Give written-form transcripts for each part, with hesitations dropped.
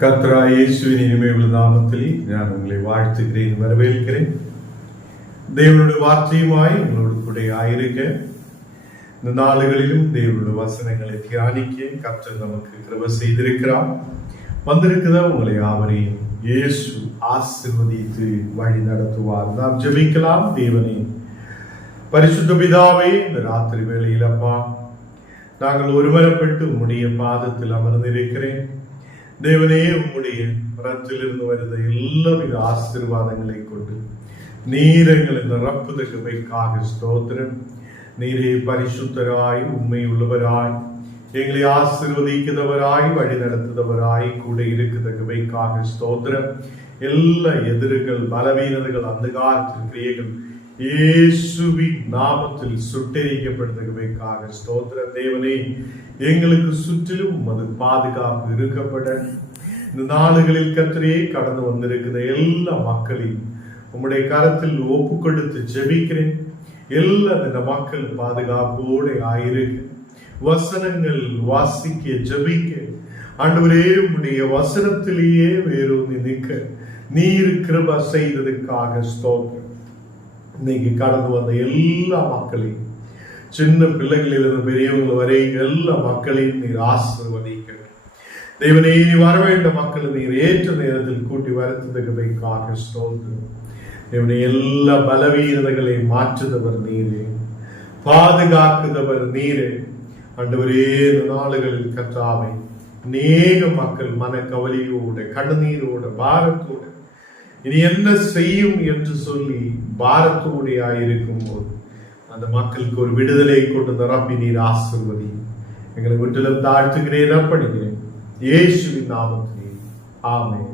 கர்த்தராகிய இயேசுவின் இனிமையுள்ள நாமத்தில் நான் உங்களை வாழ்த்துகிறேன், வரவேற்கிறேன். தேவனுடைய வார்த்தையுமாய் உங்களோடு கூட ஆயிருக்க இந்த நாளுகளிலும் தேவனுடைய வசனங்களை தியானிக்க கர்த்தர் நமக்கு கிருபை செய்திருக்கிறார். வந்திருக்கிற உங்களை யாவரையும் இயேசு ஆசீர்வதித்து வழி நடத்துவார். நாம் ஜெபிக்கலாம். தேவனே, பரிசுத்த பிதாவே, இந்த ராத்திரி வேளையில் அப்பா நாங்கள் ஒருமனப்பட்டு உம்முடைய பாதத்தில் அமர்ந்திருக்கிறேன். தேவனே, உம்முடைய ரத்திலிருந்து வருத எல்லாவித ஆசீர்வாதங்களை கொண்டு நீர் எங்களை நிரப்புதற்காக ஸ்தோத்திரம். நீரே பரிசுத்தராய் உண்மை உள்ளவராய் எங்களை ஆசீர்வதிக்கிறவராய் வழி நடத்துகிறவராய் கூட இருக்கிறதுக்காக ஸ்தோத்திரம். எல்லா எதிர்கள், பலவீனர்கள், அந்தகாரத்தின் கிரியைகள் இயேசுவின் நாமத்தில் சுட்டெரிக்கப்படுவதற்காக ஸ்தோத்திரம். தேவனே, எங்களுக்கு சுற்றிலும் அது பாதுகாப்பு இருக்கப்பட இந்த நாளுகளில் கர்த்தரே கடந்து வந்திருக்கிற எல்லா மக்களையும் உம்முடைய கரத்தில் ஒப்பு கொடுத்து ஜெபிக்கிறேன். எல்லா இந்த மக்கள் பாதுகாப்போடு ஆயிருக்கு. வசனங்கள் வாசிக்க ஜெபிக்க ஆண்டவரே, உம்முடைய வசனத்திலேயே வேரூன்றி நிற்க நீர் கிருபை செய்ததற்காக ஸ்தோத்திரம். இன்னைக்கு கடந்து வந்த எல்லா மக்களையும், சின்ன பிள்ளைகளிலிருந்து பெரியவங்க வரை எல்லா மக்களையும் நீர் ஆசீர்வதிக்க தேவனே. நீ வர வேண்ட மக்களை நீர் ஏற்ற நேரத்தில் கூட்டி வரத்துக்காக ஸ்தோத்திரம். தேவனே, எல்லா பலவீனங்களை மாற்றுதவர் நீரே, பாதுகாக்குதவர் நீரே. ஆண்டவரே, இந்த நாளுகளில் கர்த்தாவே அநேக மக்கள் மனக்கவலையோட, கண்ணீரோட, பாரத்தோட இனி என்ன செய்யும் என்று சொல்லி பாரத்தோடையாயிருக்கும் போது அந்த மக்களுக்கு ஒரு விடுதலை கொண்டு நிரப்பி நீர் ஆசீர்வதி. எங்களை விட்டிலும் தாழ்த்துகிறேன், அர்ப்பணிக்கிறேன் இயேசுவின் நாமத்திலே. ஆமென்.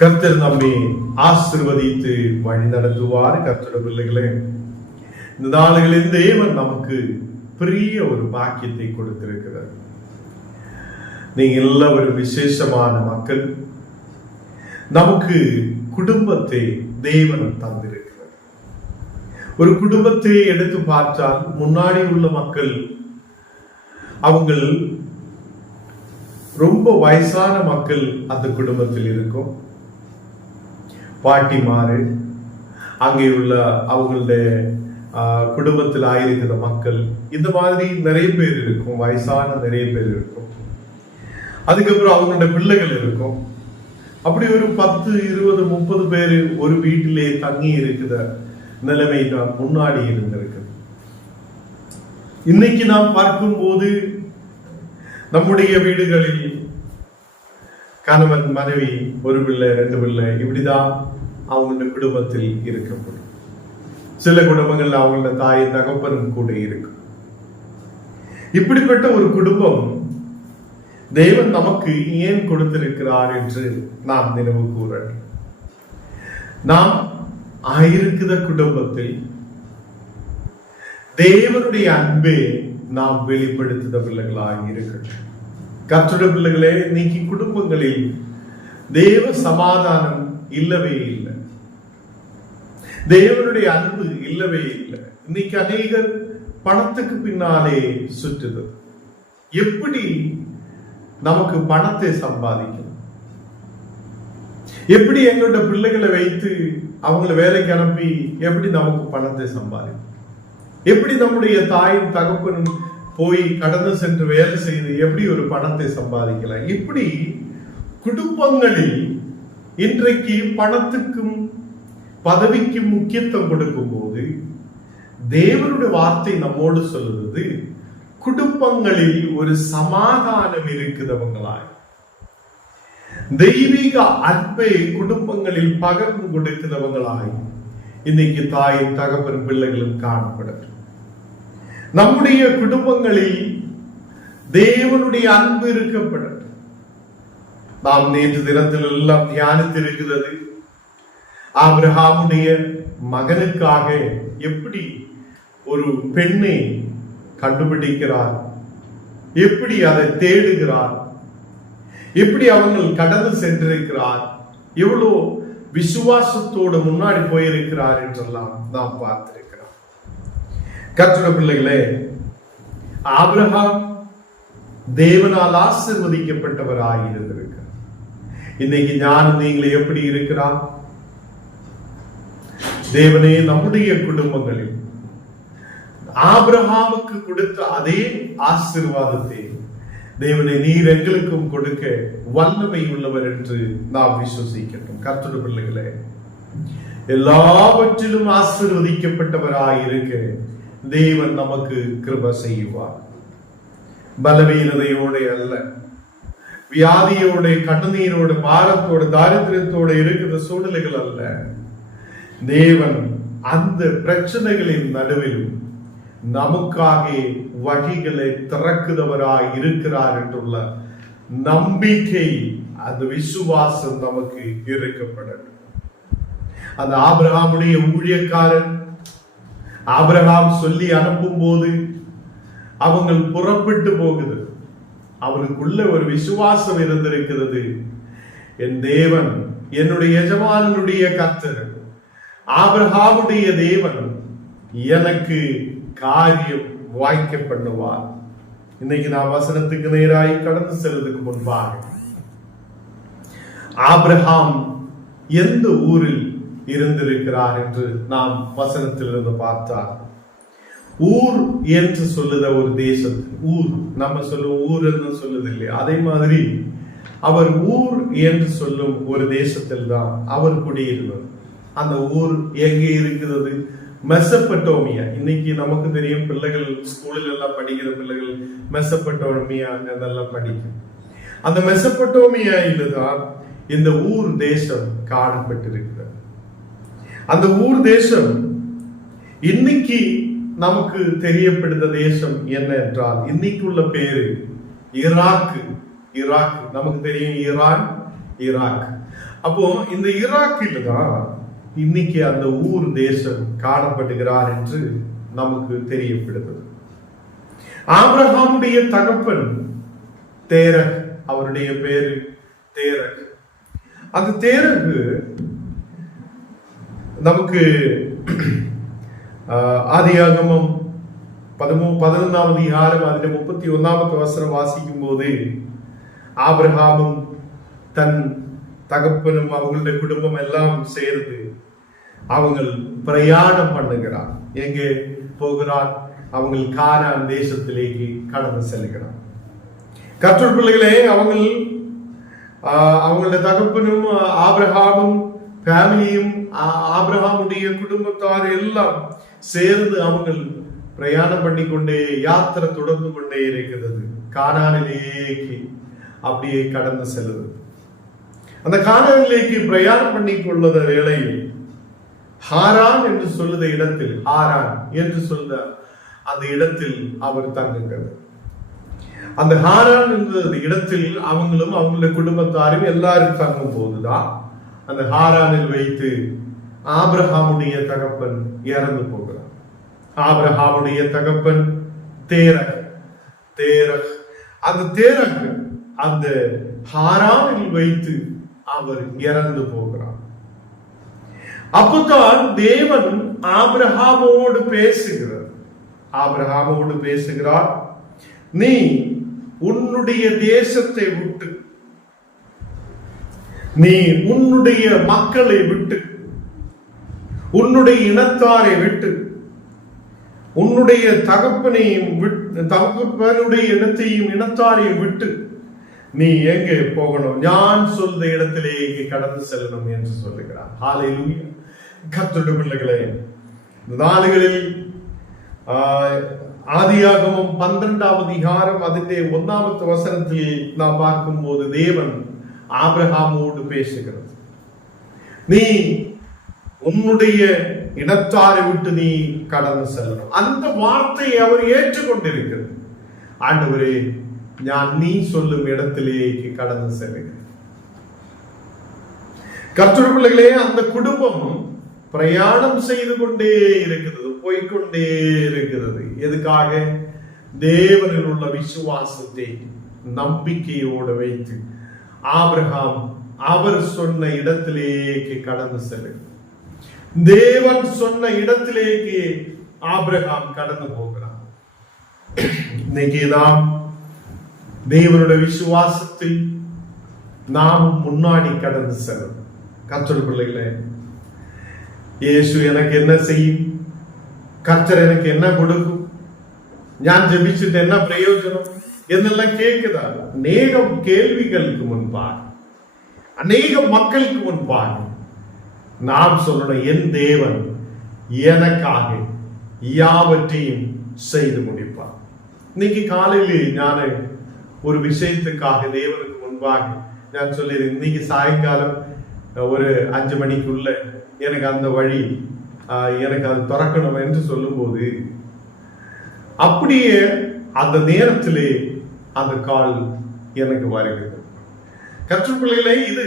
கர்த்தர் நம்மை ஆசீர்வதித்து வழி நடத்துவார். கர்த்தருடைய பிள்ளைகளே, இந்த நாளுகளில் தேவன் நமக்கு பெரிய ஒரு பாக்கியத்தை கொடுத்திருக்கிறார். நீங்க எல்லாம் ஒரு விசேஷமான மக்கள். நமக்கு குடும்பத்தை தேவன் தந்திருக்கிறார். ஒரு குடும்பத்தை எடுத்து பார்த்தால் முன்னாடி உள்ள மக்கள் அவங்க ரொம்ப வயசான மக்கள் அந்த குடும்பத்தில் இருக்கும். பாட்டிமாரு, அங்கே உள்ள அவங்களுடைய குடும்பத்தில் ஆயிருக்கிற மக்கள், இந்த மாதிரி நிறைய பேர் இருக்கும். வயசான நிறைய பேர் இருக்கும். அதுக்கப்புறம் அவங்களுடைய பிள்ளைகள் இருக்கும். அப்படி ஒரு 10, 20, 30 பேர் ஒரு வீட்டிலே தங்கி இருக்கிற நிலைமை தான் முன்னாடி இருந்திருக்கு. இன்னைக்கு நாம் பார்க்கும் போது நம்முடைய வீடுகளில் கணவன், மனைவி, ஒரு பிள்ளை, 2 பிள்ளை, இப்படிதான் அவங்களுடைய குடும்பத்தில் இருக்கப்படும். சில குடும்பங்கள் அவங்களோட தாய் தகப்பனும் கூட இருக்கும். இப்படிப்பட்ட ஒரு குடும்பம் தேவன் நமக்கு ஏன் கொடுத்திருக்கிறார் என்று நாம் நினைவு கூற. நாம் ஆயிருக்கிற குடும்பத்தில் தேவனுடைய அன்பை நாம் வெளிப்படுத்துத பிள்ளைகளாக இருக்கட்டும். கர்த்தருடைய பிள்ளைகளே, இன்னைக்கு குடும்பங்களில் தேவ சமாதானம் இல்லவே இல்லை, தேவனுடைய அன்பு இல்லவே இல்லை. இன்னைக்கு அநேகர் பணத்துக்கு பின்னாலே சுற்றுது. எப்படி நமக்கு பணத்தை சம்பாதிக்கணும், எப்படி எங்களுடைய பிள்ளைகளை வைத்து அவங்களை வேலைக்கு அனுப்பி எப்படி நமக்கு பணத்தை சம்பாதிக்கணும், எப்படி நம்முடைய தாயும் தகப்பனும் போய் கடந்து சென்று வேலை செய்து எப்படி ஒரு பணத்தை சம்பாதிக்கலாம். இப்படி குடும்பங்களில் இன்றைக்கு பணத்துக்கும் பதவிக்கும் முக்கியத்துவம் கொடுக்கும் போது தேவனுடைய வார்த்தை நம்மோடு சொல்லுவது, குடும்பங்களில் ஒரு சமாதானம் இருக்கிறவங்களாய், தெய்வீக அன்பை குடும்பங்களில் பகிர்ந்து கொடுக்கிறவங்களாய் இன்னைக்கு தாயும் தகப்பன் பிள்ளைகளும் காணப்படும். நம்முடைய குடும்பங்களில் தேவனுடைய அன்பு இருக்கப்படும். நாம் நேற்று தினத்தில் எல்லாம் தியானித்திருக்கிறது, ஆபிரகாமுடைய மகனுக்காக எப்படி ஒரு பெண்ணை கண்டுபிடிக்கிறார், எப்படி அதை தேடுகிறார், எப்படி அவங்க கடந்து சென்றிருக்கிறார், எவ்வளவு விசுவாசத்தோடு முன்னாடி போயிருக்கிறார் என்றெல்லாம் நாம் பார்த்திருக்கிறோம். கர்த்தருடைய பிள்ளைகளே, ஆபிரகாம் தேவனால் ஆசீர்வதிக்கப்பட்டவராய் இருந்திருக்கிறார். இன்னைக்கு ஞானம் நீங்களே எப்படி இருக்கிறார்? தேவனே நம்முடைய குடும்பங்களில் ஆபிரகாமுக்கு கொடுத்த அதே ஆசீர்வாதத்தை தேவனை நீர் எங்களுக்கும் கொடுக்க வல்லமை உள்ளவர் என்று நாம் விசுவசிக்கட்டும். கர்த்தருடைய பிள்ளைகளே, எல்லாவற்றிலும் ஆசீர்வதிக்கப்பட்டவராய் இருக்க தேவன் நமக்கு கிருபை செய்வார். பலவீனதையோட அல்ல, வியாதியோட, கண்ணீரோடு, பாரத்தோடு, தாரித்திரத்தோடு இருக்கிற சூழ்நிலைகள் அல்ல. தேவன் அந்த பிரச்சனைகளின் நடுவிலும் நமக்காக வழிகளை திறக்குதவராய் இருக்கிறார் என்றுள்ள நம்பிக்கை, அந்த விசுவாசம் நமக்கு இருக்கப்படட்டும். அந்த ஆபிரகாமுடைய ஊழியக்காரன் ஆபிரகாம் சொல்லி அனுப்பும் போது அவங்க புறப்பட்டு போகுது. அவனுக்குள்ள ஒரு விசுவாசம் இருந்திருக்கிறது. என் தேவன், என்னுடைய எஜமானனுடைய கர்த்தர், ஆபிரகாமுடைய தேவன் எனக்கு காரியம் வாய்க்க பண்ணுவார். இன்னைக்கு நான் வசனத்துக்கு நேராய் கடந்து செல்வதற்கு முன்பாக, ஆபிரகாம் எந்த ஊரில் இருந்திருக்கிறார் என்று நாம் வசனத்திலிருந்து பார்த்தார். ஊர் என்று சொல்லுத ஒரு தேசத்தில், ஊர் நம்ம சொல்லுவோம் ஊர் என்று சொல்லுது இல்லையா, அதே மாதிரி அவர் ஊர் என்று சொல்லும் ஒரு தேசத்தில் தான் அவர் குடியிருந்தார். அந்த ஊர் எங்கே இருக்கிறது? மெசபட்டோமியா. இன்னைக்கு நமக்கு தெரியும், பிள்ளைகள் ஸ்கூலில் எல்லாம் படிக்கிற பிள்ளைகள் மெசபட்டோமியா அதெல்லாம் படிக்கும். அந்த மெசபட்டோமியாயில தான் இந்த ஊர் தேசம் காணப்பட்டிருக்கிறது. அந்த ஊர் தேசம் இன்னைக்கு நமக்கு தெரியப்படுத்த தேசம் என்ன என்றால், இன்னைக்கு உள்ள பேரு ஈராக்கு. ஈராக் நமக்கு தெரியும், ஈரான், ஈராக். அப்போ இந்த ஈராக்கில் தான் இன்னைக்கு அந்த ஊர் தேசம் காணப்படுகிறார் என்று நமக்கு தெரியப்படுகிறது. ஆபிரகாமுடைய தகப்பன் தேரக், அவருடைய பேரு தேரக். அந்த தேரகு நமக்கு ஆதியாகமம் 11ஆம் அதிகாரம் அதில் 31ஆவது வசனம் வாசிக்கும் போது, ஆபிரகாமும் தன் தகப்பனும் அவங்களுடைய குடும்பம் எல்லாம் சேர்ந்து அவங்க பிரயாணம் பண்ணுகிறார். எங்கே போகிறார்? அவங்க கானான் தேசத்திலேக்கு கடந்து செல்கிறார். கர்த்தருடைய பிள்ளைகளே, அவங்களுடைய தகப்பனும் ஆபிரகாமும் ஃபேமிலியும் ஆபிரகாமுடைய குடும்பத்தார் எல்லாம் சேர்ந்து அவங்க பிரயாணம் பண்ணி கொண்டே யாத்திரை தொடர்ந்து கொண்டே இருக்கிறது. கானானிலேக்கு அப்படியே கடந்து செல்லுது. அந்த கானானிலேக்கு பிரயாணம் பண்ணி கொள்ளுத வேளையில் ஹாரான் என்று சொல்லுத இடத்தில், ஹாரான் என்று சொல்ல அந்த இடத்தில் அவர் தங்குகிறது. அந்த ஹாரான் என்ற இடத்தில் அவங்களும் அவங்களுடைய குடும்பத்தாரும் எல்லாரும் தங்கும் போதுதான் அந்த ஹாரானில் வைத்து ஆபிரகாமுடைய தகப்பன் இறந்து போகிறார். ஆபிரகாமுடைய தகப்பன் தேரக். அந்த தேரக் அந்த ஹாரானில் வைத்து அவர் இறந்து போகிறார். அப்பதான் தேவன் ஆபிரகாமோடு பேசுகிறார். நீ உன்னுடைய தேசத்தை விட்டு, நீ உன்னுடைய மக்களை விட்டு, உன்னுடைய இனத்தாரை விட்டு, உன்னுடைய தகப்பனையும் தகப்பனுடைய இடத்தையும் இனத்தாரையும் விட்டு நீ எங்கே போகணும்? நான் சொல்ற இடத்திலேயே கடந்து செல்லணும் என்று சொல்லுகிறார். ஹல்லேலூயா. கர்த்தருடைய பிள்ளைகளே, நாளுகளில் ஆதியாகமம் 12ஆம் அதிகாரம் அதிலே 1ஆவது வசனத்தில் நாம் பார்க்கும் போது தேவன் ஆபிரகாமோடு பேசுகிறது. நீ உன்னுடைய இனத்தாரை விட்டு நீ கடந்து செல்லணும். அந்த வார்த்தையை அவர் ஏற்றுக்கொண்டிருக்கிறது. ஆண்டவரே, நான் நீ சொல்லும் இடத்திலேக்கு கடந்து செல்கிறேன். கர்த்தருடைய பிள்ளைகளே, அந்த குடும்பம் பிரயாணம் செய்து கொண்டே இருக்கிறது, போய்கொண்டே இருக்கிறது. எதுக்காக? தேவனில் உள்ள விசுவாசத்தை நம்பிக்கையோடு வைத்து ஆபிரகாம் அவர் சொன்ன இடத்திலேக்கு கடந்து செல்கிறார். தேவன் சொன்ன இடத்திலேக்கு ஆபிரகாம் கடந்து போகிறார். இன்னைக்கு நாம் தேவனுடைய விசுவாசத்தில் நாம் முன்னாடி கடந்து செல்லும். கர்த்தருடைய பிள்ளைகளே, இயேசு எனக்கு என்ன செய்யும், கர்த்தர் எனக்கு என்ன கொடுக்கும், ഞാൻ ജപിച്ചിട്ട് என்ன பிரயோஜனம் എന്നெல்லாம் கேட்குதா? அநேகம் கேள்விகளுக்கு முன்பாக, அநேக மக்களுக்கு முன்பாக நாம் சொல்லணும், என் தேவன் எனக்காக யாவற்றையும் செய்து முடிப்பார். இன்னைக்கு காலையில் நான் ஒரு விஷயத்துக்காக தேவனுக்கு முன்பாக நான் சொல்லியிருக்கேன். இன்னைக்கு சாயங்காலம் ஒரு 5 மணிக்குள்ள எனக்கு அந்த வழி எனக்கு அது திறக்கணும் என்று சொல்லும் போது அப்படியே அந்த நேரத்திலே அந்த கால் எனக்கு வருகிறது. கற்றுப்பிள்ளைகளே, இது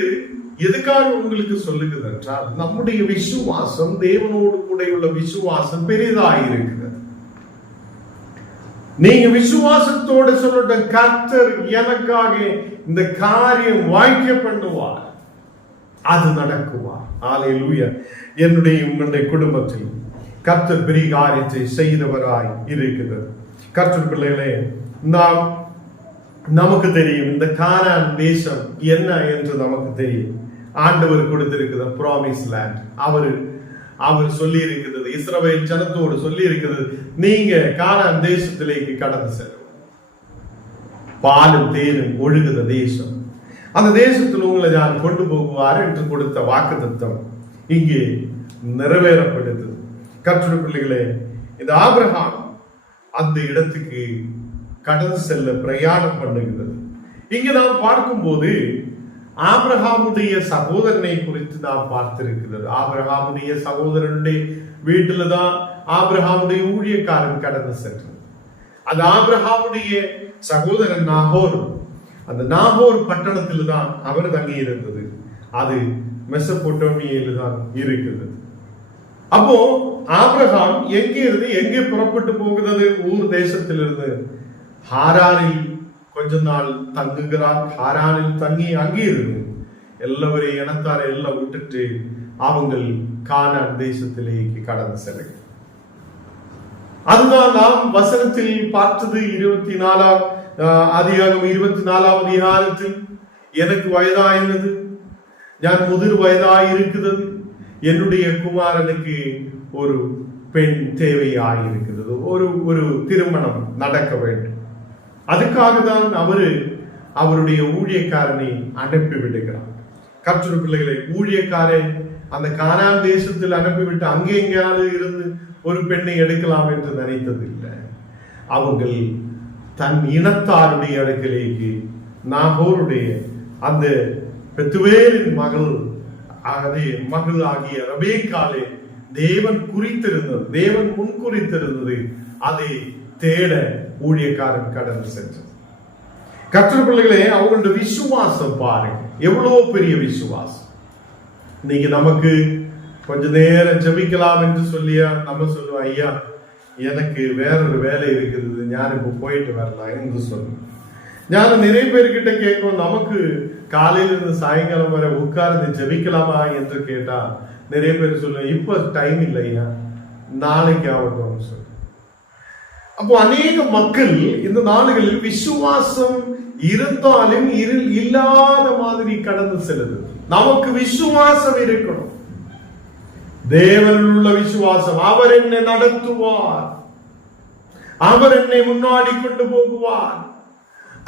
எதுக்காக உங்களுக்கு சொல்லுகிறது என்றால், நம்முடைய விசுவாசம், தேவனோடு கூட உள்ள விசுவாசம் பெரிதாயிருக்கிறது. நீங்க விசுவாசத்தோடு சொல்லிட்ட, கர்த்தர் எனக்காக இந்த காரியம் வாய்க்க பண்ணுவார், அது நடக்குவார். ஹல்லேலூயா. என்னுடைய உங்களுடைய குடும்பத்தில் கர்த்தர் பெரிய காரியத்தை செய்தவராய் இருக்கிறது. கர்த்தர் பிள்ளைகளே, நமக்கு தெரியும் இந்த கானான் தேசம் என்ன என்று நமக்கு தெரியும். ஆண்டவர் கொடுத்திருக்கிற ப்ராமிஸ் லேண்ட், அவர் சொல்லி இருக்கிறது, இஸ்ரவேல் ஜனத்தோடு சொல்லி இருக்கிறது, நீங்க கானான் தேசத்திலேக்கு கடந்து செல்லும், பாலும் தேனும் ஒழுகுத தேசம், அந்த தேசத்தில் உங்களை நான் கொண்டு போகுவார் என்று கொடுத்த வாக்குத்தத்தம் இங்கே நிறைவேறப்படுகிறது. கர்த்தருடைய பிள்ளைகளே, இந்த ஆபிரகாம் அந்த இடத்துக்கு கடந்து செல்ல பிரயாணம் பண்ணுகிறது. இங்கு நாம் பார்க்கும்போது ஆபிரகாமுடைய சகோதரனை குறித்து நாம் பார்த்திருக்கிறது. ஆபிரகாமுடைய சகோதரனுடைய வீட்டில தான் ஆபிரகாமுடைய ஊழியக்காரன் கடந்து சென்றது. அந்த ஆபிரகாமுடைய சகோதரன் நாகோர், அந்த நாகோர் பட்டணத்தில் தான் அவர் தங்கி இருந்தது. அது மெசபொட்டோமியில தான் இருக்கிறது. அப்போ ஆபிரகாம் எங்கே புறப்பட்டு போகிறது? ஊர் தேசத்திலிருந்து ஹாரானில் கொஞ்ச நாள் தங்குகிறார். ஹாரானில் தங்கி அங்கே இருந்து எல்லாரையும் இனத்தாரை எல்லாம் விட்டுட்டு அவங்க கானான் தேசத்திலேக்கு கடந்து செல்லுங்க. அதுதான் நாம் வசனத்தில் பார்த்தது. 24ஆம் அதிகாரம் 24ஆம் அதிகாரத்தில், எனக்கு வயதாயினது, ഞാൻ முதிர் வயதாயிருக்கிறது, என்னுடைய குமாரனுக்கு ஒரு பெண் தேவையாயிருக்கிறது, ஒரு திருமணம் நடக்க வேண்டும். அதுக்காக தான் அவருடைய ஊழியக்காரனை அனுப்பி விடுகிறார். கர்த்தருடைய பிள்ளைகளை, ஊழியக்காரன் அந்த கானான் தேசத்தில் அனுப்பிவிட்டு அங்கே எங்கேயாவது இருந்து ஒரு பெண்ணை எடுக்கலாம் என்று நினைத்தது இல்லை. அவங்க தன் இனத்தாருடைய இடத்திலேக்கு நாகோருடைய அந்த பெத்துவேலின் மகள் ஆகிய ரெபெக்காளை தேவன் குறித்திருந்தது, தேவன் முன்குறித்திருந்தது, அதை தேட ஊழியக்காரன் கடந்து சென்றது. கர்த்தருடைய பிள்ளைகளே, அவங்களுடைய விசுவாசம் பாருங்க, எவ்வளவு பெரிய விசுவாசம். இன்னைக்கு நமக்கு கொஞ்ச நேரம் ஜெபிக்கலாம் என்று சொல்லியா நம்ம சொல்லுவோம், ஐயா எனக்கு வேறொரு வேலை இருக்குது, ஞான் இப்ப போயிட்டு வரலாம் என்று சொல்லுவோம். ஞான நிறைய பேர்கிட்ட கேட்கும், நமக்கு காலையிலிருந்து சாயங்காலம் வரை உட்கார்ந்து ஜெபிக்கலாமா என்று கேட்டா நிறைய பேர் சொல்லுவேன், இப்ப டைம் இல்லையா, நாளைக்கு ஆகட்டும் சொல்லு. அப்போ அநேக மக்கள் இந்த நாடுகளில் விசுவாசம் இருந்தாலும் இல்லாத மாதிரி கடந்து செல்லுது. நமக்கு விசுவாசம் இருக்கணும், தேவனில் உள்ள விசுவாசம். அவர் என்னை நடத்துவார், அவர் என்னை முன்னாடி கொண்டு போகுவார்,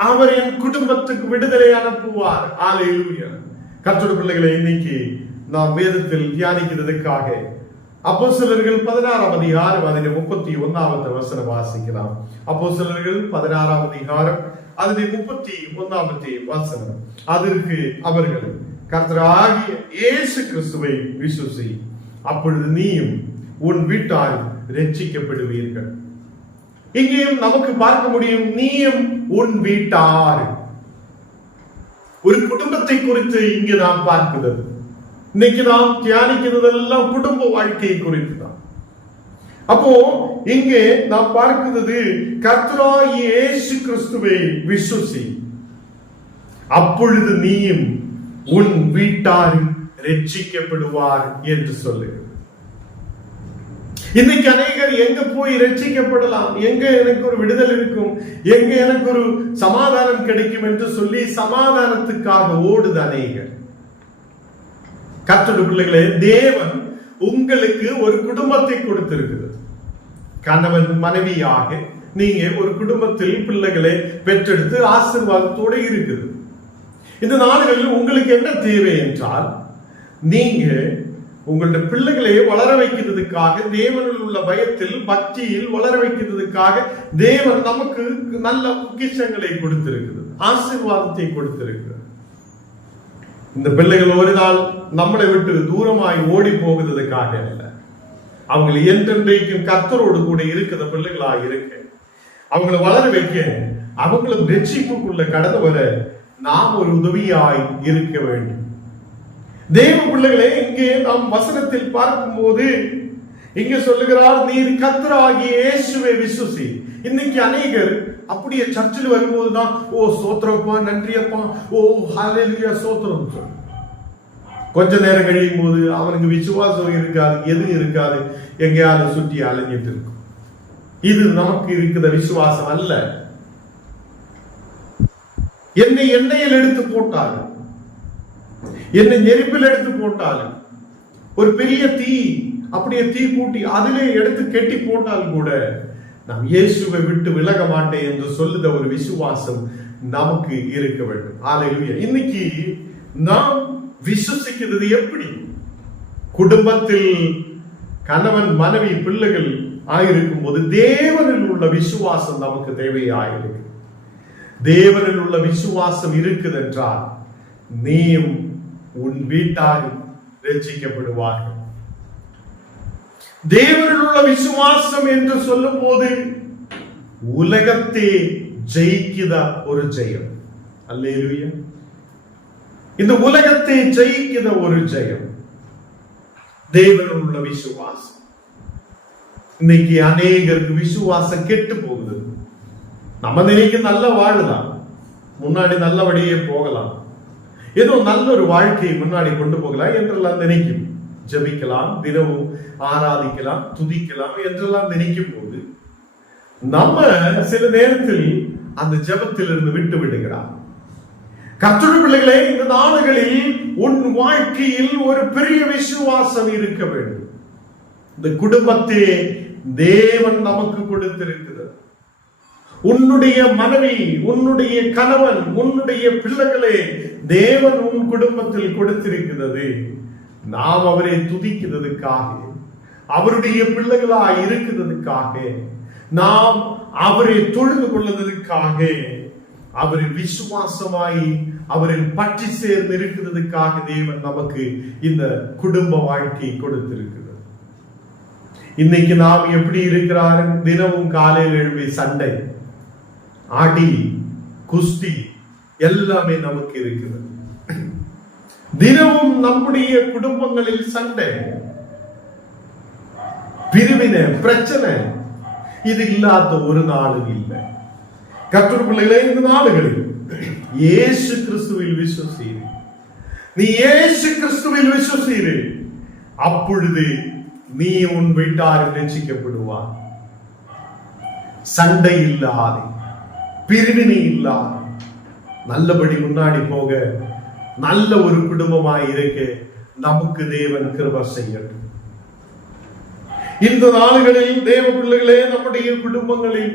அவர் என் குடும்பத்துக்கு விடுதலை அனுப்புவார். ஹல்லேலூயா. கர்த்தருடைய பிள்ளைகளை, இன்னைக்கு நாம் வேதத்தில் தியானிக்கிறதுக்காக அப்போஸ்தலர்கள் 16ஆம் அதிகாரம் 31வது வசனம் வாசிக்கலாம். அப்போஸ்தலர்கள் 16ஆம் அதிகாரம் 31வது வசனம். அதற்கு அவர்கள், கர்த்தராகிய இயேசு கிறிஸ்துவை விசுவாசி, அப்பொழுது நீயும் உன் வீட்டார் ரட்சிக்கப்படுவீர்கள். இங்கேயும் நமக்கு பார்க்க முடியும், நீயும் உன் வீட்டார். ஒரு குடும்பத்தை குறித்து இங்கு நாம் பார்க்கிறது. இன்னைக்கு நாம் தியானிக்கிறதெல்லாம் குடும்ப வாழ்க்கையை குறித்து தான். அப்போ இங்கே நாம் பார்க்கிறது, கர்த்தராகிய இயேசு கிறிஸ்துவை விசுவாசி, அப்பொழுது நீயும் உன் வீட்டார் ரட்சிக்கப்படுவார் என்று சொல்லு. இன்னைக்கு அநேகர் எங்க போய் ரட்சிக்கப்படலாம், எங்க எனக்கு ஒரு விடுதல் இருக்கும், எங்க எனக்கு ஒரு சமாதானம் கிடைக்கும் என்று சொல்லி சமாதானத்துக்காக ஓடுது அநேகர். கர்த்தருடைய பிள்ளைகளே, தேவன் உங்களுக்கு ஒரு குடும்பத்தை கொடுத்திருக்குது. கணவன் மனைவியாக நீங்க ஒரு குடும்பத்தில் பிள்ளைகளை பெற்றெடுத்து ஆசீர்வாதத்தோடு இருக்குது. இந்த நாடுகளில் உங்களுக்கு என்ன தேவை என்றால், நீங்க உங்களுடைய பிள்ளைகளை வளர வைக்கிறதுக்காக, தேவனில் உள்ள பயத்தில் பக்தியில் வளர வைக்கிறதுக்காக தேவன் நமக்கு நல்ல பொக்கிஷங்களை கொடுத்திருக்கிறது, ஆசீர்வாதத்தை கொடுத்திருக்கிறது. இந்த பிள்ளைகள் ஒரு நாள் நம்மளை விட்டு தூரமாய் ஓடி போகிறதுக்காக அல்ல, அவங்களை என்றென்றைக்கும் கர்த்தரோடு கூட இருக்கிற பிள்ளைகளாக இருக்க, அவங்களை வளர வைக்க, அவங்களும் ரட்சிப்புக்குள்ள கடந்து வர நாம் ஒரு உதவியாய் இருக்க வேண்டும். தேவ பிள்ளைகளே, இங்கே நாம் வசனத்தில் பார்க்கும் போது இங்க சொல்லுகிறார், நீர் கர்த்தராகிய இயேசுவை விசுவாசி. இன்னைக்கு அநேகர் அப்படியே சர்ச்சில் வரும்போதுதான், ஓ ஸ்தோத்திரப்பா, நன்றியப்பா, ஓ ஹல்லேலூயா ஸ்தோத்திரம். கொஞ்ச நேரம் கழியும் போது அவனுக்கு விசுவாசம் இருக்காது, எதுவும் இருக்காது, எங்கேயாவது சுற்றி அலைஞ்சிட்டு இருக்கும். இது நமக்கு இருக்கிற விசுவாசம் அல்ல. என்னை எண்ணெயில் எடுத்து போட்டாலும், என்னை நெருப்பில் எடுத்து போட்டாலும், ஒரு பெரிய தீ அப்படியே தீ கூட்டி அதிலே எடுத்து கெட்டி போட்டால் கூட நாம் இயேசுவை விட்டு விலக மாட்டேன் என்று சொல்லுத ஒரு விசுவாசம் நமக்கு இருக்க வேண்டும். ஹல்லேலூயா. இன்னைக்கு நாம் விசுவசிக்கிறது எப்படி? குடும்பத்தில் கணவன் மனைவி பிள்ளைகள் ஆயிருக்கும் போது தேவனில் உள்ள விசுவாசம் நமக்கு தேவையாயிருக்கு. தேவனில் உள்ள விசுவாசம் இருக்குது என்றால் நீயும் உன் வீட்டாரும் ரட்சிக்கப்படுவார்கள். தேவனில் உள்ள விசுவாசம் என்று சொல்லும் போது உலகத்தை ஜெயிக்கிற ஒரு ஜெயம். அல்லேலூயா. இந்த உலகத்தை ஜெயிக்கிற ஒரு ஜெயம் தேவனில் உள்ள விசுவாசம். இன்னைக்கு அநேகருக்கு விசுவாசம் கெட்டு போகுது. நம்ம நினைக்க நல்ல வாழலாம், முன்னாடி நல்லபடியே போகலாம், ஏதோ நல்ல ஒரு வாழ்க்கையை முன்னாடி கொண்டு போகலாம் என்றெல்லாம் நினைக்கும். ஜபிக்கலாம், தினமும் ஆராதிக்கலாம், துதிக்கலாம் என்றெல்லாம் நினைக்கும் போது நம்ம சில நேரத்தில் அந்த ஜபத்தில் இருந்து விட்டு விடுகிறார். கர்த்தருடைய பிள்ளைகளே, இந்த நாடுகளில் உன் வாழ்க்கையில் ஒரு பெரிய விசுவாசம் இருக்க வேண்டும். இந்த குடும்பத்தை தேவன் நமக்கு கொடுத்திருக்கிறது. உன்னுடைய மனைவி, உன்னுடைய கணவன், உன்னுடைய பிள்ளைகளே தேவன் உன் குடும்பத்தில் கொடுத்திருக்கிறது. நாம் அவரை துதிக்கிறதுக்காக, அவருடைய பிள்ளைகளாய் இருக்கிறதுக்காக, நாம் அவரை தொழுது கொள்வதற்காக, அவரின் விசுவாசமாய் அவரின் பற்றி சேர்ந்து இருக்கிறதுக்காக தேவன் நமக்கு இந்த குடும்ப வாழ்க்கையை கொடுத்திருக்கிறது. இன்னைக்கு நாம் எப்படி இருக்கிறார்? தினமும் காலையில் எழுப்பி சண்டை, அடி, குஸ்தி எல்லாமே நமக்கு இருக்கிறது. தினமும் நம்முடைய குடும்பங்களில் சண்டை, பிரிவினை, பிரச்சனை, இது இல்லாத ஒரு நாளும் இல்லை. கர்த்தருடைய பிள்ளைகளே, இந்த நாடுகளில் இயேசு கிறிஸ்துவில் விசுவாசிரு. நீ இயேசு கிறிஸ்துவில் விசுவாசிரு, அப்பொழுது நீ உன் வீட்டார் ரட்சிக்கப்படுவார். சண்டை இல்லாத, பிரிவினை இல்லாத, நல்லபடி முன்னாடி போக, நல்ல ஒரு குடும்பமாய் இருக்க நமக்கு தேவன் கிருபை செய்யட்டும். இந்த நாடுகளில் தேவ பிள்ளைகளே, நம்முடைய குடும்பங்களில்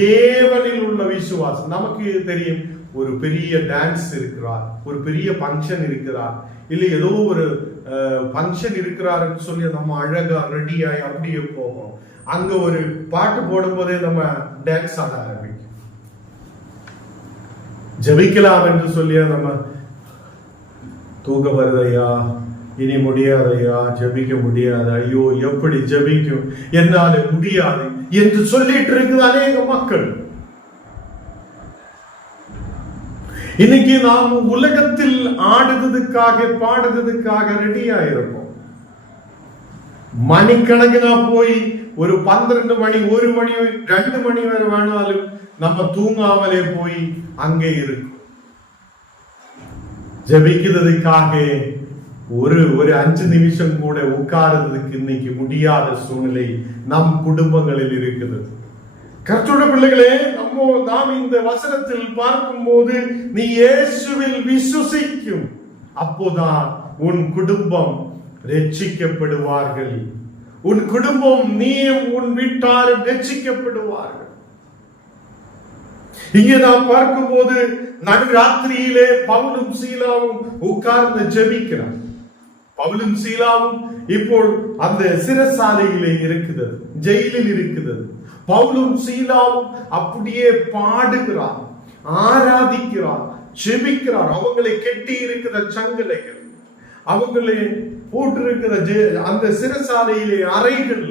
தேவனில் உள்ள விசுவாசம் நமக்கு தெரியும். ஒரு பெரிய டான்ஸ் இருக்கிறார், ஒரு பெரிய பங்கன் இருக்கிறார், இல்லை ஏதோ ஒரு பங்கன் இருக்கிறார் சொல்லி நம்ம அழகா ரெடியாய் அப்படியே போகும். அங்க ஒரு பாட்டு போடும் போதே நம்ம டான்ஸ் ஆட ஆரம்பிக்கும். ஜபிக்கலாம் என்று சொல்லி நம்ம தூக்க வருதையா, இனி முடியாதையா, ஜபிக்க முடியாது, ஐயோ எப்படி ஜபிக்கும், என்னால முடியாது என்று சொல்லிட்டு இருக்குது அநேக மக்கள். இன்னைக்கு நாம் உலகத்தில் ஆடுறதுக்காக, பாடுறதுக்காக ரெடியா இருக்கோம். மணிக்கணக்கினா போய் ஒரு 12 மணி, 1 மணி, 2 மணி வரை வேணாலும் நம்ம தூங்காமலே போய் அங்கே இருக்கும். ஜபிக்கிறதுக்காக ஒரு 5 நிமிஷம் கூட உட்கார்றதுக்கு இன்னைக்கு முடியாத சூழ்நிலை நம் குடும்பங்களில் இருக்குது. கர்த்தருடைய பிள்ளைகளே, நாம் இந்த வசனத்தில் பார்க்கும் போது நீ இயேசுவில் விசுவாசிக்கும், அப்போதான் உன் குடும்பம் ரட்சிக்கப்படுவார்கள். உன் குடும்பம், நீயும் உன் வீட்டாரும் ரட்சிக்கப்படுவார்கள். இங்கே நாம் பார்க்கும் போது நடுராத்திரியிலே பவுலும் சீலாவும் உட்கார்ந்து ஜெபிக்கிறார். பவுலும் சீலாவும் இப்போ அந்த சிறைசாலையிலே இருக்குது, ஜெயிலில் இருக்குது. பவுலும் சீலாவும் அப்படியே பாடுகிறார், ஆராதிக்கிறார், ஜெபிக்கிறார். அவங்களை கெட்டி இருக்கிற சங்கிலைகள், அவங்களை போட்டிருக்கிற அந்த சிறைசாலையிலே அறைகள்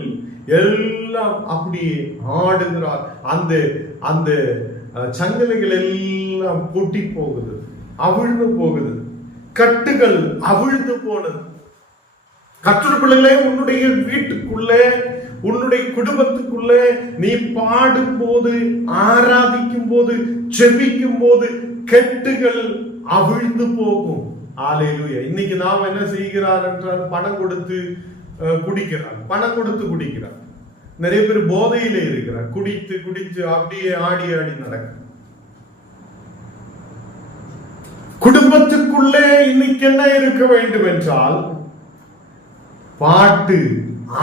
எல்லாம் அப்படியே ஆடுகிறார். அந்த சங்கிலைகள் எல்லாம் பொட்டி போகுது, அவிழ்ந்து போகுது, கட்டுகள் அவிழ்ந்து போனது. கர்த்தருடைய பிள்ளைகளே, உன்னுடைய வீட்டுக்குள்ளே, உன்னுடைய குடும்பத்துக்குள்ளே நீ பாடும் போது, ஆராதிக்கும் போது, ஜெபிக்கும் போது கெட்டுகள் அவிழ்ந்து போகும். ஹல்லேலூயா. இன்னைக்கு நாம் என்ன செய்கிறார் என்றால், பணம் கொடுத்து குடிக்கிறார், பணம் கொடுத்து குடிக்கிறார். நிறைய பேர் போதையிலே இருக்கிறார், குடித்து குடித்து அப்படியே ஆடி ஆடி நடக்க. குடும்பத்துக்குள்ளே இன்னைக்கு என்ன இருக்க வேண்டும் என்றால், பாட்டு,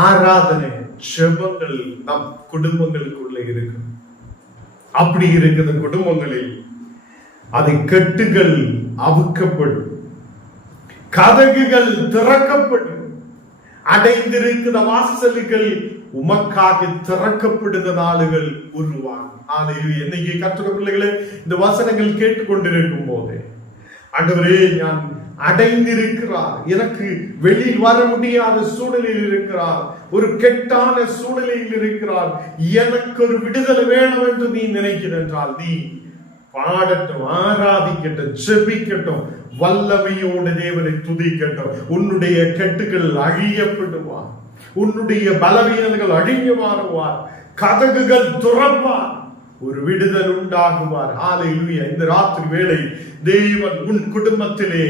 ஆராதனை, ஜெபங்கள் நம் குடும்பங்களுக்குள்ளே இருக்கு. அப்படி இருக்கிற குடும்பங்களில் அது கட்டுகள் அவுக்கப்படும், கதகுகள் திறக்கப்படும், அடைந்திருக்கிற வாசல்கள் உமக்காக திறக்கப்படுகிற நாளுகள் உருவாகும். என்னைக்கு கர்த்தருடைய பிள்ளைகளே, இந்த வசனங்கள் கேட்டுக்கொண்டிருக்கும் போது, ஆண்டவரே, நான் அடைந்திருக்கிறார், எனக்கு வெளியில் வர முடியாத சூழ்நிலையில் இருக்கிறார், ஒரு கெட்டான சூழ்நிலையில் இருக்கிறார், எனக்கு ஒரு விடுதலை வேணும் என்று நீ நினைக்கிறென்றால், நீ பாடட்டும், ஆராதிக்கட்டும், ஜெபிக்கட்டும், வல்லமையோடு தேவனை துதிக்கட்டும். உன்னுடைய கெட்டுகள் அழியப்படுவார், உன்னுடைய பலவீனங்கள் அழிஞ்சு மாறுவார், கதகுகள் துறப்பார், ஒரு விடுதல் உண்டாகுவார். ஹல்லேலூயா. இந்த ராத்திரி வேளை தேவன் உன் குடும்பத்திலே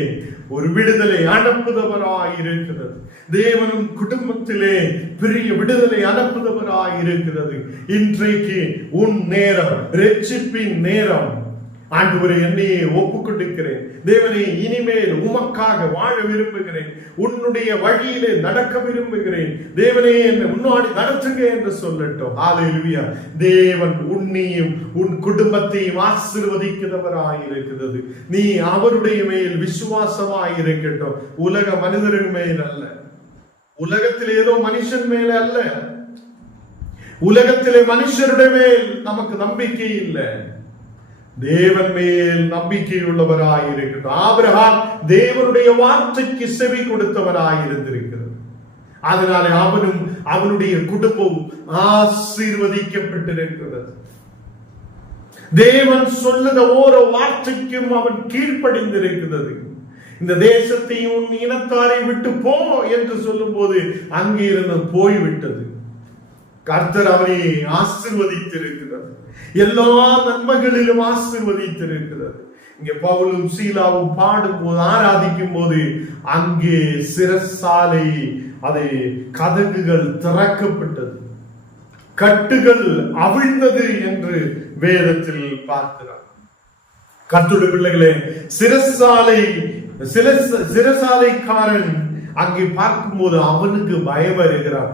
ஒரு விடுதலை அனுப்புதவராய் இருக்கிறது. தேவனும் குடும்பத்திலே பெரிய விடுதலை அனுப்புதவராய் இருக்கிறது. இன்றைக்கு உன் நேரம், ரட்சிப்பின் நேரம். ஆண்டவரே, என்னையே ஒப்புக் கொடுக்கிறேன். தேவனே, இனிமேல் உமக்காக வாழ விரும்புகிறேன், உன்னுடைய வழியிலே நடக்க விரும்புகிறேன். தேவனே, என்னை முன்னாடி நடத்துங்க என்று சொல்லட்டும். ஹல்லேலூயா. தேவன் உன்னையும் உன் குடும்பத்தையும் ஆசீர்வதிக்கிறவராய் இருக்கிறது. நீ அவருடைய மேல் விசுவாசமாய் இருக்கட்டும். உலக மனிதர்கள் மேல் அல்ல, உலகத்தில் ஏதோ மனுஷன் மேல அல்ல, உலகத்திலே மனுஷருடைய மேல் நமக்கு நம்பிக்கை இல்லை, தேவன் மேல் நம்பிக்கை உள்ளவராய் இருக்கட்டும். ஆபிரகாம் தேவனுடைய வார்த்தைக்கு செவி கொடுத்தவராய் இருந்திருக்கிறது. அதனால அவனும் அவனுடைய குடும்பமும் ஆசீர்வதிக்கப்பட்டிருக்கிறது. தேவன் சொல்லுத ஓரோ வார்த்தைக்கும் அவன் கீழ்ப்படிந்திருக்கிறது. இந்த தேசத்தையும் இனத்தாரை விட்டு போ என்று சொல்லும் போது அங்கிருந்து போய்விட்டது. கர்த்தர் அவனை ஆசீர்வதித்திருக்கிறது, எல்லா நன்மைகளிலும் ஆசீர்வதித்திருக்கிறது. இங்கே பவுலும் சீலாவும் பாடும் போது, ஆராதிக்கும் போது அங்கே சிறைசாலை, அதை கதகுகள் திறக்கப்பட்டது, கட்டுகள் அவிழ்ந்தது என்று வேதத்தில் பார்க்கிறார். கர்த்தருடைய பிள்ளைகளே, சிறைசாலைக்காரன் அங்கே பார்க்கும்போது அவனுக்கு பயம் வருகிறார்.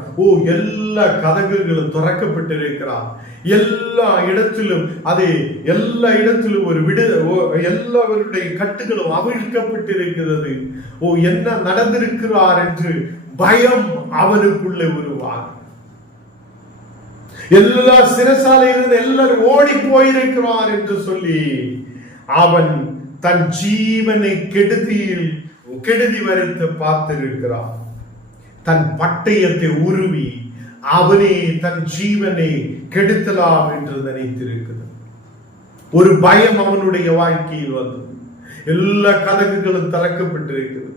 எல்லா கதகுகளும் திறக்கப்பட்டிருக்கிறார், எல்லா இடத்திலும் ஒரு எல்லாருடைய கட்டுகளும் அவிழ்க்கப்பட்டிருக்கிறது. என்ன நடந்திருக்கிறார் என்று பயம் அவனுக்குள்ளே உருவாகும். எல்லா சிறைசாலையிலிருந்து எல்லாரும் ஓடி போயிருக்கிறார் என்று சொல்லி அவன் தன் ஜீவனை கெடுதி வரைத்து பார்த்திருக்கிறார். தன் பட்டயத்தை உருவி அவனே தன் ஜீவனை கெடுத்தலாம் என்று நினைத்திருக்கிறார். ஒரு பயம் அவனுடைய வாழ்க்கையில் வந்தது. எல்லா கதகுகளும் திறக்கப்பட்டிருக்கிறது,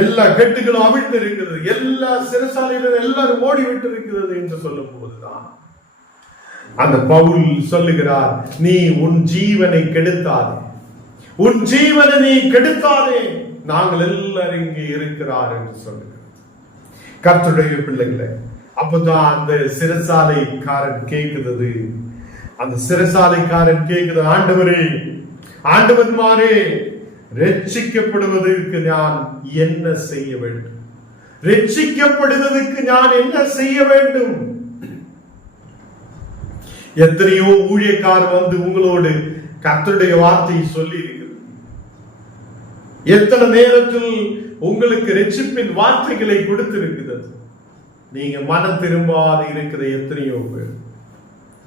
எல்லா கட்டுகளும் அவிழ்ந்திருக்கிறது, எல்லா சிறைசாலையிலும் எல்லாரும் ஓடிவிட்டிருக்கிறது என்று சொல்லும் போதுதான் அந்த பவுல் சொல்லுகிறார், நீ உன் ஜீவனை கெடுத்தாதே, உன் ஜீவனை நீ கெடுத்தாதே. நாங்கள் எல்லாரும் இங்கே இருக்கிறார் என்று சொல்லுங்க கர்த்தருடைய பிள்ளைகளை. அப்பதான் அந்த சிறைசாலைக்காரன் கேட்கிறது, அந்த சிறைசாலைக்காரன் கேட்கிறது, ஆண்டவரே, ஆண்டவன்மாரே, ரட்சிக்கப்படுவதற்கு நான் என்ன செய்ய வேண்டும்? ரட்சிக்கப்படுவதற்கு நான் என்ன செய்ய வேண்டும்? எத்தனையோ ஊழியக்காரர் வந்து உங்களோடு கர்த்தருடைய வார்த்தையை சொல்லி இருக்கிறது. எத்தனை நேரத்தில் உங்களுக்கு ரட்சிப்பின் வார்த்தைகளை கொடுத்திருக்கிறது. நீங்க மனம் திரும்பாது இருக்கிற எத்தனையோ பேர்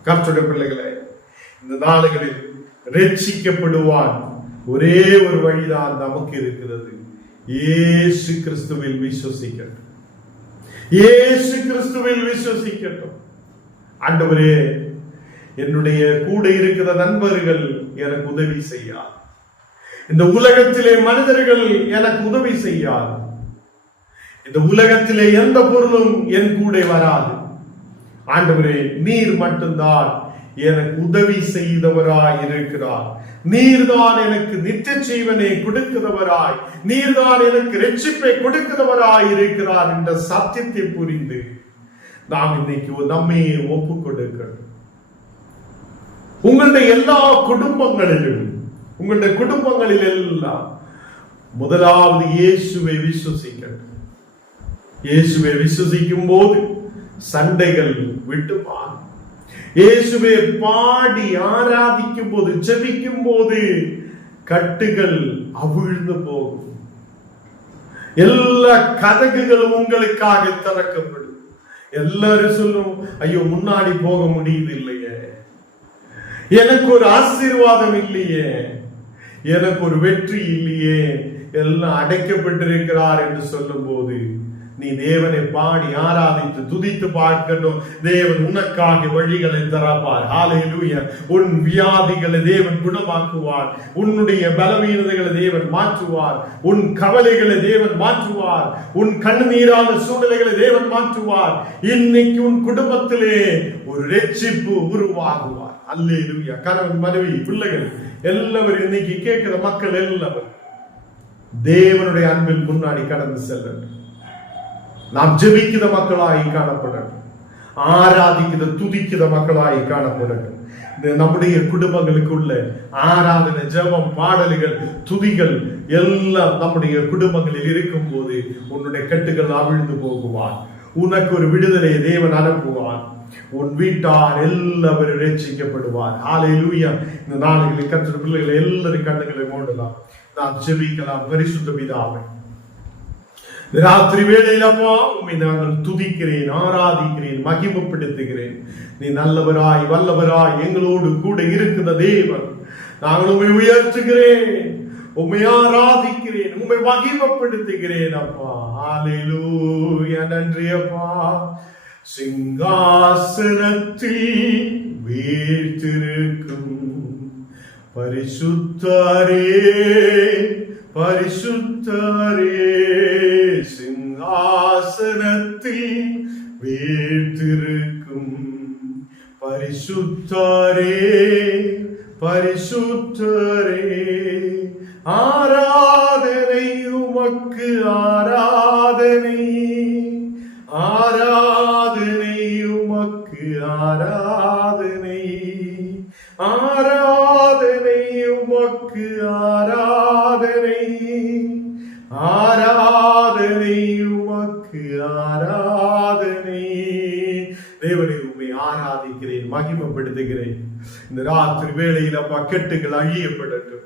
கர்த்தருடைய பிள்ளைகளை, இந்த நாடுகளில் ரட்சிக்கப்படுவான் ஒரே ஒரு வழிதான் நமக்கு இருக்கிறது. இயேசு கிறிஸ்துவில் விசுவசிக்கட்டும், இயேசு கிறிஸ்துவில் விசுவசிக்கட்டும். ஆண்டவரே, என்னுடைய கூட இருக்கிற நண்பர்கள் எனக்கு உதவி செய்யார், இந்த உலகத்திலே மனிதர்கள் எனக்கு உதவி செய்யாது, இந்த உலகத்திலே எந்த பொருளும் என் கூட வராது. ஆண்டவரே, நீர் மட்டும்தான் எனக்கு உதவி செய்தவராய் இருக்கிறார். நீர்தான் எனக்கு நித்திய ஜீவனை கொடுக்கிறவராய், நீர்தான் எனக்கு ரட்சிப்பை கொடுக்கிறவராய் இருக்கிறார் என்ற சத்தியத்தை புரிந்து நாம் இன்னைக்கு நம்மை ஒப்பு கொடுக்கணும். உங்களுடைய எல்லா குடும்பங்களிலும், உங்களுடைய குடும்பங்களில் எல்லாம் முதலாவது இயேசுவை விசுவசிக்கணும். இயேசுவை விசுவசிக்கும் போது சண்டைகள் விட்டுமா, இயேசுவை பாடி ஆராதிக்கும் போது, ஜெபிக்கும் போது கட்டுகள் அவிழ்ந்து போகும். எல்லா கதகுகளும் உங்களுக்காக திறக்கப்படும். எல்லாரும் சொல்லும், ஐயோ முன்னாடி போக முடியுது இல்லையே, எனக்கு ஒரு ஆசீர்வாதம் இல்லையே, எனக்கு ஒரு வெற்றி இல்லையே, எல்லாம் அடைக்கப்பட்டிருக்கிறார் என்று சொல்லும் போது நீ தேவனை பாடி ஆராதித்து துதித்து பார்க்கணும். தேவன் உனக்காக வழிகளை தரப்பார். ஹல்லேலூயா. உன் வியாதிகளை தேவன் குணமாக்குவார், உன்னுடைய பலவீனதைகளை தேவன் மாற்றுவார், உன் கவலைகளை தேவன் மாற்றுவார், உன் கண்ணீரான சூழ்நிலைகளை தேவன் மாற்றுவார். இன்னைக்கு உன் குடும்பத்திலே ஒரு ரட்சிப்பு உருவாகுவார். அல்லேலூயா. கணவன், மனைவி, பிள்ளைகள் எல்லாரும் இன்னைக்கு கேட்கிற மக்கள் எல்லாரும் தேவனுடைய அன்பில் முன்னாடி கடந்து செல்லட்டும். நாம் ஜெபிக்கிற மக்களாய் காணப்படட்டும், ஆராதிக்கிற துதிக்கிற மக்களாய் காணப்படட்டும். நம்முடைய குடும்பங்களுக்குள்ள ஆராதனை, ஜெபம், பாடல்கள், துதிகள் எல்லாம் நம்முடைய குடும்பங்களில் இருக்கும் போது உன்னுடைய கட்டுகள் அவிழ்ந்து போகுவார். உனக்கு ஒரு விடுதலை தேவன் அனுப்புவார். உன் வீட்டார் எல்லாரும் ரட்சிக்கப்படுவார். ஹல்லேலூயா. இந்த நாளில் கர்த்தருடைய பிள்ளைகள் எல்லாரும் கண்ணுகளை மூடலாம், நாம் ஜெபிக்கலாம். பரிசுத்த பிதாவே, ராத்திரி வேளையில் அப்பா உம்மை நாங்கள் துதிக்கிறேன், ஆராதிக்கிறேன், மகிமைப்படுத்துகிறேன். நீ நல்லவராய் வல்லவராய் எங்களோடு கூட இருக்கிற தேவன். நாங்கள் உம்மை உயர்த்துகிறேன், உம்மை ஆராதிக்கிறேன், உம்மை மகிமைப்படுத்துகிறேன் அப்பா. ஹல்லேலூயா. நன்றி அப்பா. சிங்காசனத்தில் வீற்றிருக்கும் பரிசுத்தரே, பரிசுத்தரே, சிங்காசனத்தில் வீற்றிருக்கும் பரிசுத்தரே, பரிசுத்தரே, ஆராதனை உமக்கு, ஆராதனை, ஆராதனை உமக்கு, ஆராதனை, ஆராதனை உமக்கு, ஆராதனை, ஆராதனை உமக்கு, ஆராதனை. தேவனை உம்மை ஆராதிக்கிறேன், மகிமைப்படுத்துகிறேன். இந்த ராத்திரி வேளையில் அப்பா கெட்டுகள் அழியப்படட்டும்,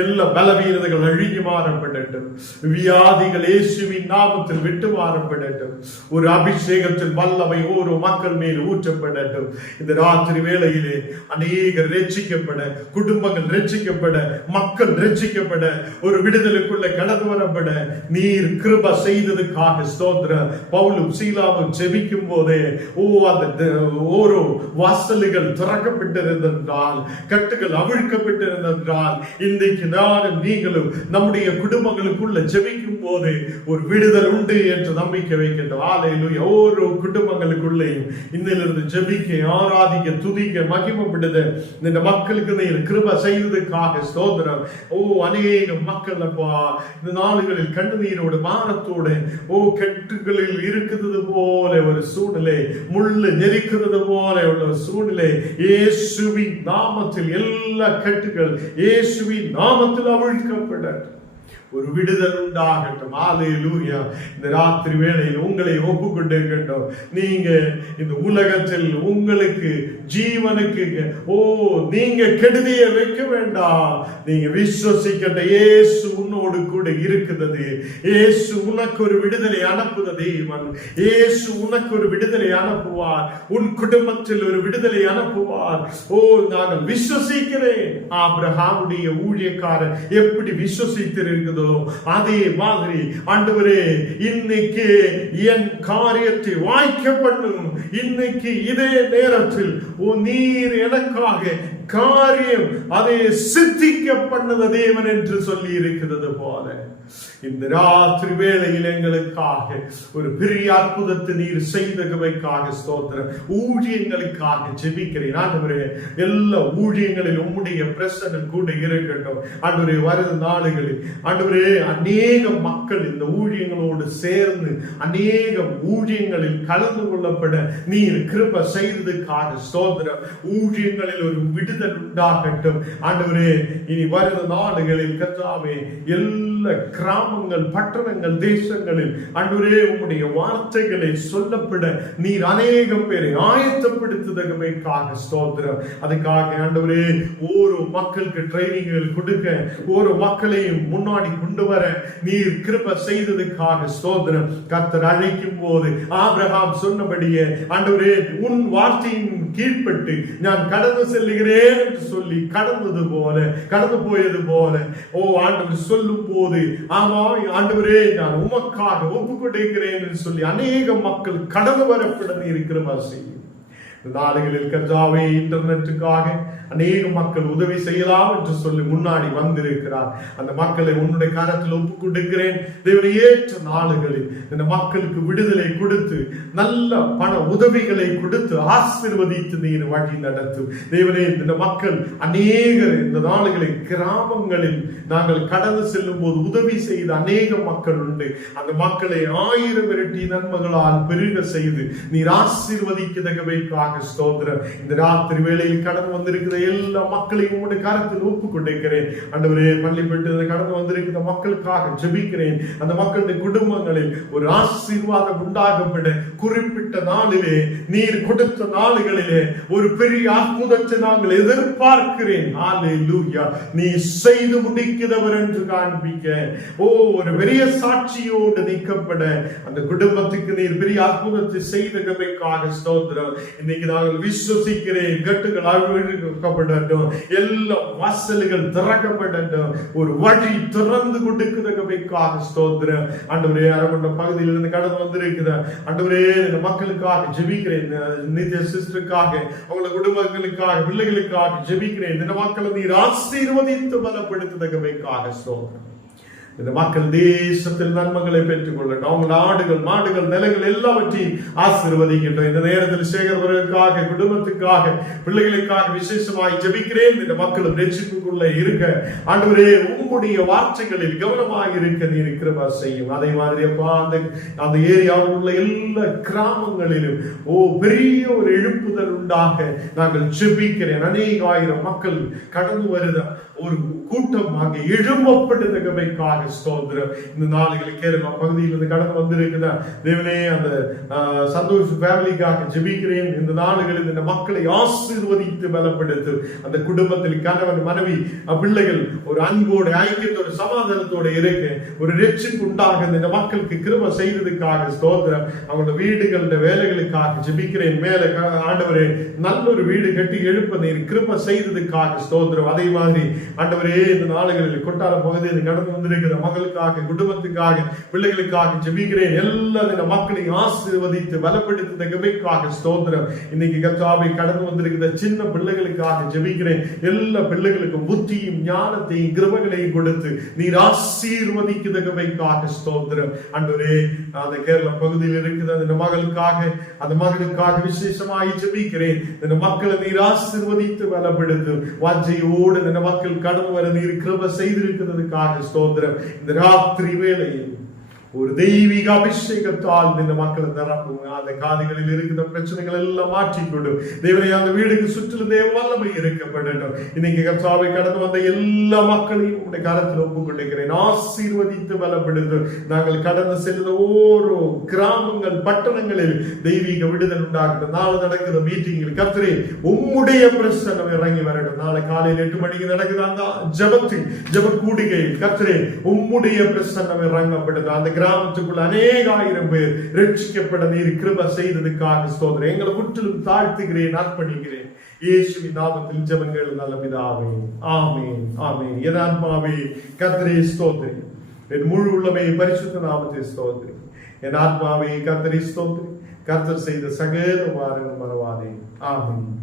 எல்லா பலவீனங்கள் அழிஞ்சு மாறப்படட்டும், வியாதிகள் இயேசுவின் நாமத்தில் விட்டு மாறப்படட்டும். ஒரு அபிஷேகத்தில் வல்லமை ஒரு மக்கள் மேல் ஊற்றப்படட்டும். இந்த ராத்திரி வேளையிலே அநேகர் ரட்சிக்கப்பட, குடும்பங்கள் ரட்சிக்கப்பட, மக்கள் ரட்சிக்கப்பட, ஒரு விடுதலுக்குள்ள கடந்து வரப்பட நீர் கிருபை செய்ததுக்காக ஸ்தோத்திரம். பவுலும் சீலாவும் ஜெபிக்கும் போதே அந்த ஓரோ வாசல்கள் திறக்கப்பட்டது செய்யப்பட்டிருந்தால், கட்டுகள் அவிழ்க்கப்பட்டிருந்தால், இன்றைக்கு நானும் நீங்களும் நம்முடைய குடும்பங்களுக்குள்ள ஜெபிக்கும் போது ஒரு விடுதல் உண்டு என்று நம்பிக்கை வைக்கின்றோம். ஹல்லேலூயா. ஒவ்வொரு குடும்பங்களுக்குள்ளேயும் இன்னிலிருந்து ஜெபிக்க, ஆராதிக்க, துதிக்க, மகிமைப்படுத்த இந்த மக்களுக்கு நீர் கிருபை செய்ததுக்காக ஸ்தோத்திரம். அநேக மக்கள் அப்பா இந்த நாடுகளில் கண்ணீரோடு பாரத்தோடு கட்டுகளில் இருக்கிறது போல ஒரு சூழ்நிலை, முள்ளு நெரிக்கிறது போல உள்ள சூழ்நிலை, இயேசுவின் நாமத்தில் எல்லா கட்டுகள் இயேசுவின் நாமத்தில் அவிழ்க்கப்படட்டும். ஒரு விடுதல் உண்டாகட்டும். ஹல்லேலூயா. இந்த ராத்திரி வேளையில் உங்களை ஒப்புக்கொண்டிருக்கின்றோம். நீங்க இந்த உலகத்தில் உங்களுக்கு ஜீவனுக்கு நீங்க கெடுதிய வைக்க வேண்டாம். நீங்க விசுவசிக்கின்ற இயேசு உன்னோடு கூட இருக்கிறது. இயேசு உனக்கு ஒரு விடுதலை அனுப்புத தேவன். இயேசு உனக்கு ஒரு விடுதலை அனுப்புவார். உன் குடும்பத்தில் ஒரு விடுதலை அனுப்புவார். நாங்கள் விசுவசிக்கிறேன். ஆபிரகாமுடைய ஊழியக்காரர் எப்படி விசுவசித்திருக்கிறதோ அதே மாதிரி ஆண்டவரே இன்னைக்கு என் காரியத்தை வாய்க்க பண்ணும். இன்னைக்கு இதே நேரத்தில் நீர் எனக்காக காரியம் அதை சித்திக்க பண்ணத தேவன் என்று சொல்லி இருக்கிறது போல இந்த ராத்திரி வேளையில் எங்களுக்காக ஒரு பெரிய அற்புதத்தை நீர் செய்தவைக்காக ஸ்தோத்திரம். ஊழியங்களுக்காக ஜெபிக்கிறேன் ஆண்டவரே. எல்லா ஊழியங்களில் உம்முடைய பிரசன்னம் கூட இருக்கட்டும் ஆண்டவரே. வரும் நாடுகளில் ஆண்டவரே அநேக மக்கள் இந்த ஊழியங்களோடு சேர்ந்து அநேக ஊழியங்களில் கலந்து கொள்ளப்பட நீர் கிருபை செய்ததுக்காக ஸ்தோத்திரம். ஊழியங்களில் ஒரு விடுதல் உண்டாகட்டும் ஆண்டவரே. இனி வரும் நாடுகளில் கர்த்தாவே எல்லா கிராமங்கள், பட்டணங்கள், தேசங்களில் ஆண்டவரே உம்முடைய வார்த்தைகளை சொல்லப்பட நீர் அநேகம் பேரை ஆயத்தப்படுத்துவதற்காக ஸ்தோத்திரம். அதுக்காக ஆண்டவரே ஒரு மக்களுக்கு ட்ரைனிங்கள் கொடுக்க, ஒரு மக்களையும் முன்னாடி கொண்டு வர நீர் கிருபை செய்ததுக்காக ஸ்தோத்திரம். கர்த்தர் அழைக்கும் போது ஆபிரகாம் சொன்னபடியே ஆண்டவரே உன் வார்த்தையின் கீழ்ப்பட்டு நான் கடந்து செல்லுகிறேன் என்று சொல்லி கடந்து போயது போல ஆண்டவர் சொல்லும் போது ஆமா ஆண்டவரே நான் உமக்காக ஒப்புக்கொண்டிருக்கிறேன் என்று சொல்லி அநேக மக்கள் கடந்து வரப்பட இருக்கிற வாசி நாடுகளில் கர்த்தாவே இன்டர்நெட்டுக்காக அநேக மக்கள் உதவி செய்யலாம் என்று சொல்லி முன்னாடி வந்திருக்கிறார். அந்த மக்களை உன்னுடைய கரத்தில் ஒப்புக்கொண்டிருக்கிறேன் தேவனே. ஏற்ற நாடுகளில் இந்த மக்களுக்கு விடுதலை கொடுத்து நல்ல பண உதவிகளை கொடுத்து ஆசீர்வதித்து நீர் வழி நடத்தும் தேவனே. இந்த மக்கள் அநேகர் இந்த நாடுகளில் கிராமங்களில் நாங்கள் கடந்து செல்லும் போது உதவி செய்த அநேக மக்கள் உண்டு. அந்த மக்களை 1000 இரட்டி நன்மைகளால் பெருக செய்து நீர் ஆசீர்வதிக்கதகவைக்காக ஸ்தோத்திரம். இந்த ராத்திரி வேளையில் கடந்து வந்திருக்கிற எல்லா மக்களையும் உங்களுடைய கரத்தில் ஒப்புக்கொண்டிருக்கிறேன் ஆண்டவரே. பள்ளிப்பட்டு கடந்து வந்திருக்கிற மக்களுக்காக ஜெபிக்கிறேன். அந்த மக்களுடைய குடும்பங்களில் ஒரு ஆசீர்வாதம் உண்டாகப்பட குறிப்பிட்ட நாளிலே நீர் கொடுத்த நாளுகளிலே ஒரு பெரிய அற்புதத்தை நாங்கள் எதிர்பார்க்கிறேன். ஹல்லேலூயா. நீ செய்து முடிக்கிறவர் என்று காண்பிக்க ஒரு பெரிய சாட்சியோடு நிற்கப்பட அந்த குடும்பத்துக்கு நீர் பெரிய அற்புதத்தை செய்தவைக்காக ஸ்தோத்திரம். இன்னைக்கு நாங்கள் விசுவசிக்கிறேன். கட்டுகள் அவிழ்க்கப்படட்டும், எல்லா வாசல்கள் திறக்கப்படட்டும், ஒரு வழி திறந்து கொடுக்கிறதுக்காக ஸ்தோத்திரம் ஆண்டவரே. அரமண்ட பகுதியிலிருந்து கடந்து வந்திருக்கிற ஆண்டவரே இந்த மக்களுக்காக ஜெபிக்கிறேன். நித்ய சிஸ்டருக்காக, அவங்கள குடும்பங்களுக்காக, பிள்ளைகளுக்காக ஜெபிக்கிறேன். இந்த மக்களை நீர் ஆசீர்வதித்து பலப்படுத்துவதற்காக ஸ்தோத்திரம். இந்த மக்கள் தேசத்தில் நன்மைகளை பெற்றுக் கொள்ளட்டும். அவங்க ஆடுகள், மாடுகள், நிலங்கள் எல்லாவற்றையும் ஆசீர்வதிக்கின்றோம். இந்த நேரத்தில் சேகர்வர்களுக்காக, குடும்பத்துக்காக, பிள்ளைகளுக்காக விசேஷமாய் ஜெபிக்கிறேன். இந்த மக்களும் ரட்சிப்புக்குள்ள இருக்க ஆண்டவரே உம்முடைய வார்த்தைகளில் கவனமாக இருக்க நீர் கிருபை செய்யும். அதே மாதிரி அப்பா அந்த ஏரியாவில் உள்ள எல்லா கிராமங்களிலும் பெரிய ஒரு எழுப்புதல் உண்டாக நாங்கள் ஜெபிக்கிறேன். அநேக ஆயிரம் மக்கள் கடந்து வருத ஒரு கூட்டமாக எழும்பப்பட்டதற்காக ஸ்தோத்திரம். இந்த நாளுகளில் கேரளா பகுதியிலிருந்து கடந்து வந்திருக்கிற தேவனே அந்த சந்தோஷ் ஃபேமிலிக்காக ஜெபிக்கிறேன். இந்த நாளுகளில் இந்த மக்களை ஆசீர்வதித்து பலப்படுத்தும். அந்த குடும்பத்தில் கணவன், மனைவி, பிள்ளைகள் ஒரு அன்போடு, ஐக்கியத்தோடு, சமாதானத்தோடு இருக்க ஒரு ரட்சிப்பு உண்டாக இந்த மக்களுக்கு கிருபை செய்ததுக்காக ஸ்தோத்திரம். அவங்களோட வீடுகளோட வேலைகளுக்காக ஜெபிக்கிறேன். மேலே ஆண்டவரே நல்ல ஒரு வீடு கட்டி எழுப்ப நீர் கிருபை செய்ததுக்காக ஸ்தோத்திரம். அதே மாதிரி ஆண்டவரே இந்த நாளுகளில் கொட்டார பகுதியில் கடந்து வந்திருக்கிற வருகிற மகளுக்காக, குடும்பத்துக்காக, பிள்ளைகளுக்காக ஜெபிக்கிறேன். எல்லா மக்களையும் ஆசீர்வதித்து பலப்படுத்த கிருபைக்காக ஸ்தோத்திரம். இன்னைக்கு கர்த்தாவே கடந்து வந்திருக்கிற சின்ன பிள்ளைகளுக்காக ஜெபிக்கிறேன். எல்லா பிள்ளைகளுக்கும் புத்தியும் ஞானத்தையும் கிருபைகளையும் கொடுத்து நீர் ஆசீர்வதிக்கிற கிருபைக்காக ஸ்தோத்திரம். ஆண்டவரே, அந்த கேரள பகுதியில் இருக்கிற அந்த மகளுக்காக, அந்த மகனுக்காக விசேஷமாய் ஜெபிக்கிறேன். இந்த மக்களை நீர் ஆசீர்வதித்து பலப்படுத்தும். வாஞ்சையோடு இந்த மக்கள் கடந்து வர நீர் கிருபை செய்திருக்கிறதுக்காக ஸ்தோத்திரம். இந்த ராத்திரி வேளையில் ஒரு தெய்வீக அபிஷேகத்தால் இந்த மக்களை நிரப்பும். அந்த காதுகளில் இருக்கிற பிரச்சனைகள் எல்லாம் மாற்றிக்கொண்டும் தேவனை அந்த வீடுக்கு சுற்றிலும் தேவ வல்லமை இருக்கப்படட்டும். இன்னைக்கு கர்த்தாவை கடந்து வந்த எல்லா மக்களையும் உடைய கரத்தில் ஒப்புக்கொண்டிருக்கிறேன். ஆசீர்வதித்து பலப்படுத்தும். நாங்கள் கடந்து செல்லுற ஓரோ கிராமங்கள், பட்டணங்களில் தெய்வீக விடுதல் உண்டாகட்டும். நாளை நடக்கிற மீட்டிங்கில் கர்த்தரே உம்முடைய பிரசன்னம் இறங்கி வரட்டும். நாளை காலையில் 8 மணிக்கு நடக்குது அந்த ஜெப கூடிகையில் கர்த்தரே உம்முடைய பிரசன்னம் இறங்கப்படுது. அந்த கிராமத்துக்குள்ள அநேக ஆயிரம் பேர் ரட்சிக்கப்பட நீர் கிருபை செய்ததுக்காக ஸ்தோத்திரம். எங்களை முற்றிலும் தாழ்த்துகிறேன், அர்ப்பணிக்கிறேன். இயேசுவின் நாமத்தில் ஜெபங்கள் நல்ல பிதாவே, ஆமென், ஆமென். என் ஆத்மாவே கர்த்தரை ஸ்தோத்திரி, என் முழு உள்ளமே பரிசுத்த நாமத்தை ஸ்தோத்திரி. என் ஆத்மாவே கர்த்தரை ஸ்தோத்திரி, கர்த்தர் செய்த சகல உபகாரங்கள் மறவாதே. ஆமென்.